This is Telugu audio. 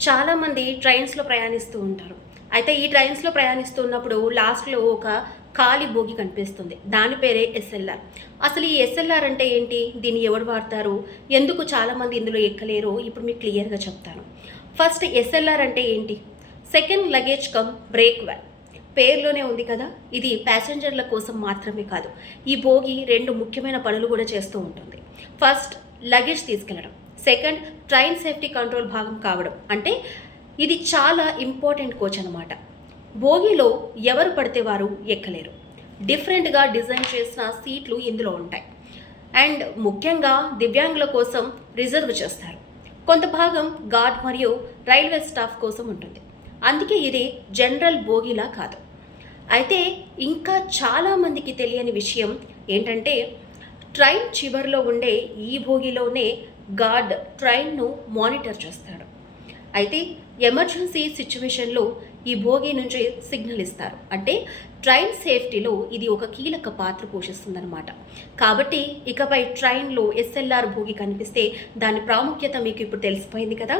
చాలామంది ట్రైన్స్‌లో ప్రయాణిస్తూ ఉంటారు. అయితే ఈ ట్రైన్స్‌లో ప్రయాణిస్తున్నప్పుడు లాస్ట్‌లో ఒక ఖాళీ బోగి కనిపిస్తుంది. దాని పేరే ఎస్ఎల్ఆర్. అసలు ఈ ఎస్ఎల్ఆర్ అంటే ఏంటి? దీన్ని ఎవరు వాడతారు? ఎందుకు చాలామంది ఇందులో ఎక్కలేరో ఇప్పుడు మీకు క్లియర్‌గా చెప్తాను. ఫస్ట్ ఎస్ఎల్ఆర్ అంటే ఏంటి? Second luggage come break van. పేరులోనే ఉంది కదా! ఇది ప్యాసింజర్ల కోసం మాత్రమే కాదు. ఈ బోగి 2 ముఖ్యమైన పనులు కూడా చేస్తూ ఉంటుంది. ఫస్ట్ లగేజ్ తీసుకెళ్లడం. సెకండ్ ట్రైన్ సేఫ్టీ కంట్రోల్ భాగం కావడం. అంటే ఇది చాలా ఇంపార్టెంట్ కోచ్ అనమాట. బోగిలో ఎవరు పడితే వారు ఎక్కలేరు. డిఫరెంట్గా డిజైన్ చేసిన సీట్లు ఇందులో ఉంటాయి. అండ్ ముఖ్యంగా దివ్యాంగుల కోసం రిజర్వ్ చేస్తారు. కొంత భాగం గార్డ్ మరియు రైల్వే స్టాఫ్ కోసం ఉంటుంది. అందుకే ఇది జనరల్ బోగిలా కాదు. అయితే ఇంకా చాలామందికి తెలియని విషయం ఏంటంటే ట్రైన్ చివరిలో ఉండే ఈ బోగిలోనే గార్డ్ ట్రైన్ను మానిటర్ చేస్తాడు. అయితే ఎమర్జెన్సీ సిచ్యువేషన్లో ఈ బోగి నుంచి సిగ్నల్ ఇస్తారు. అంటే ట్రైన్ సేఫ్టీలో ఇది ఒక కీలక పాత్ర పోషిస్తుందన్నమాట. కాబట్టి ఇకపై ట్రైన్లో ఎస్ఎల్ఆర్ బోగి కనిపిస్తే దాని ప్రాముఖ్యత మీకు ఇప్పుడు తెలిసిపోయింది కదా.